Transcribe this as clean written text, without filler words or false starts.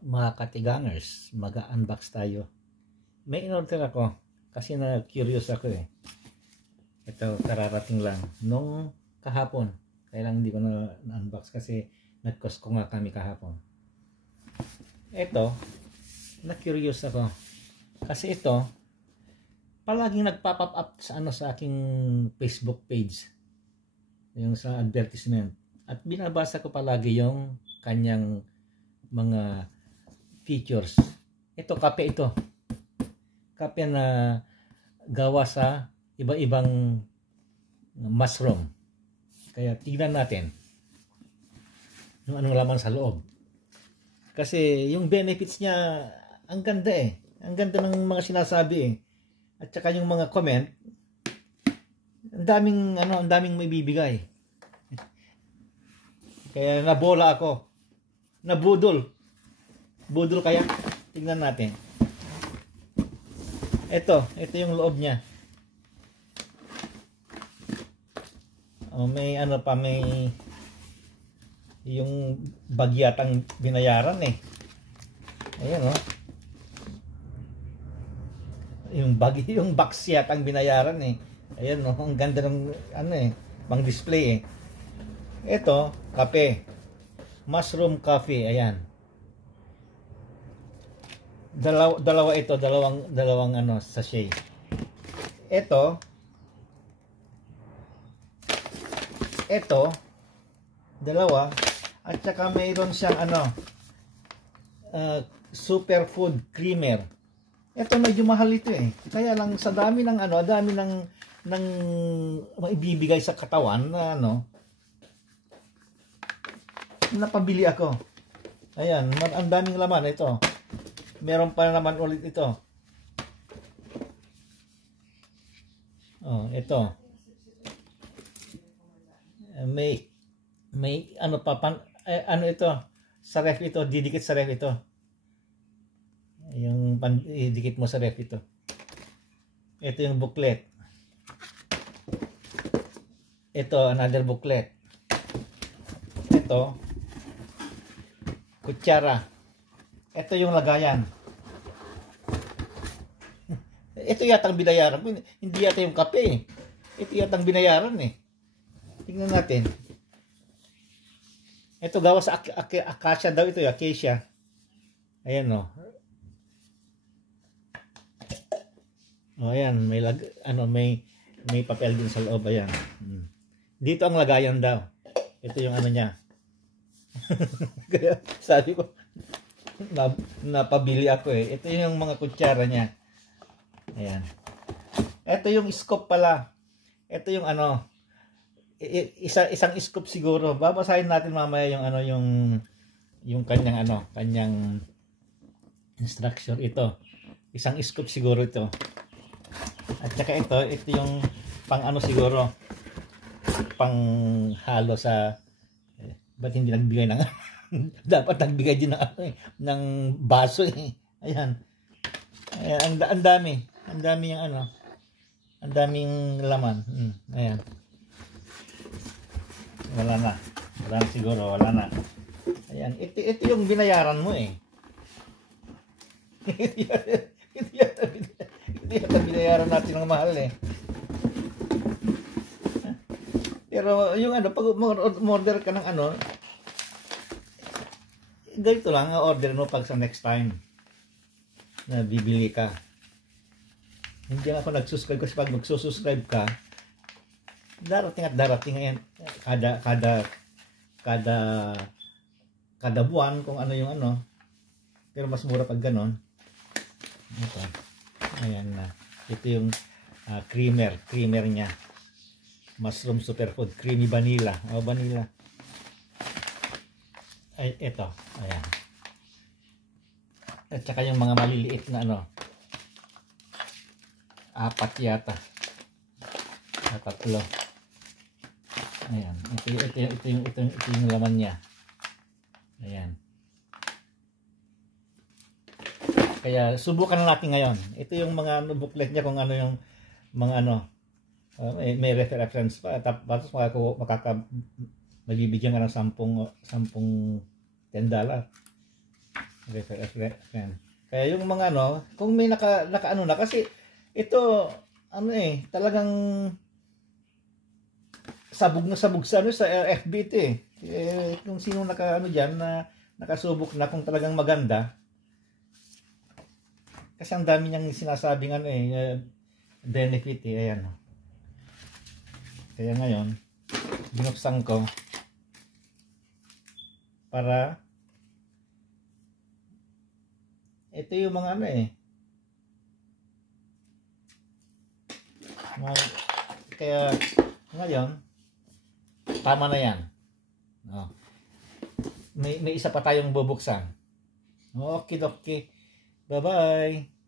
Mga katigangers, mag-unbox tayo. May in-order ako kasi na-curious ako eh. Ito, kararating lang nung kahapon. Kaya lang hindi ko na-unbox kasi nag-Costco nga kami kahapon. Ito, na-curious ako. Kasi ito, palaging nagpa-pop up sa sa aking Facebook page. Yung sa advertisement. At binabasa ko palagi yung kanyang mga features. Ito, kape ito. Kape na gawa sa iba-ibang mushroom. Kaya tignan natin yung anong laman sa loob. Kasi yung benefits niya, ang ganda eh. Ang ganda ng mga sinasabi eh. At saka yung mga comment, ang daming may bibigay. Kaya nabola ako. Nabudol. Budol kaya. Tingnan natin. Ito yung loob niya. Oh, may may yung bagyatang binayaran eh. Ayan oh. Yung box yatang binayaran eh. Ayan oh, ang ganda ng pang display eh. Ito, kape. Mushroom coffee, ayan. Dalawa ito, dalawang sachet. Ito, dalawa, at saka mayroon siyang superfood creamer. Ito medyo mahal ito eh. Kaya lang sa dami ng dami ng maibibigay sa katawan na napabili ako. Ayan, ang daming laman ito. Meron pa naman ulit ito. Oh, ito. May ito sa ref ito, didikit sa ref ito. Yung didikit mo sa ref ito. Ito yung booklet. Ito another booklet. Ito kutsara. Ito yung lagayan. Ito yatang binayaran. Hindi yata yung kape. Ito yatang binayaran eh. Tingnan natin. Ito gawa sa acacia daw ito, acacia. Ayan oh. Oh, ayan, may papel din sa loob, ayan. Dito ang lagayan daw. Ito yung niya. Kaya sabi ko napabili ako eh. Ito yung mga kutsara niya. Ayan. Ito yung scoop pala. Ito yung isang scoop siguro. Babasahin natin mamaya yung kanyang instruction. Ito isang scoop siguro ito. At saka ito yung pang siguro, pang halo sa ba't hindi nagbigay ng dapat nagbigay din ng baso eh. Ayan. Ayan, ang dami yung ang daming laman. Ayan. Wala na siguro, wala na. Ayan, ito yung binayaran mo eh. Ito yata binayaran natin ng mahal eh. Pero yung pag order ka ng ganito lang order mo pag sa next time na bibili ka. Hindi ako nag-subscribe kasi pag magsusubscribe ka, darating at darating ngayon kada buwan kung yung pero mas mura pag ganon. Ito. Ayan na. Ito yung creamer niya. Mushroom superfood, creamy vanilla. Vanilla. Ay, ito. Ayan. At saka yung mga maliliit na apat yata. Tatlo. Ayan. Ito yung laman niya. Ayan. Kaya subukan natin ngayon. Ito yung mga booklet niya kung yung mga may reference pa. Tapos mabibigyan ka ng $10. refer a friend. Kaya yung mga ano, kung may naka ano na, kasi ito ano talagang sabog na sabog sa ano, sa FB ito eh. Kung sino naka ano diyan na nakasubok na, kung talagang maganda. Kasi ang dami niyang sinasabing ano benefit ayan. Kaya ngayon, binuksan ko para ito yung mga ano kaya ngayon tama na yan. May isa pa tayong bubuksan. Okay, bye bye.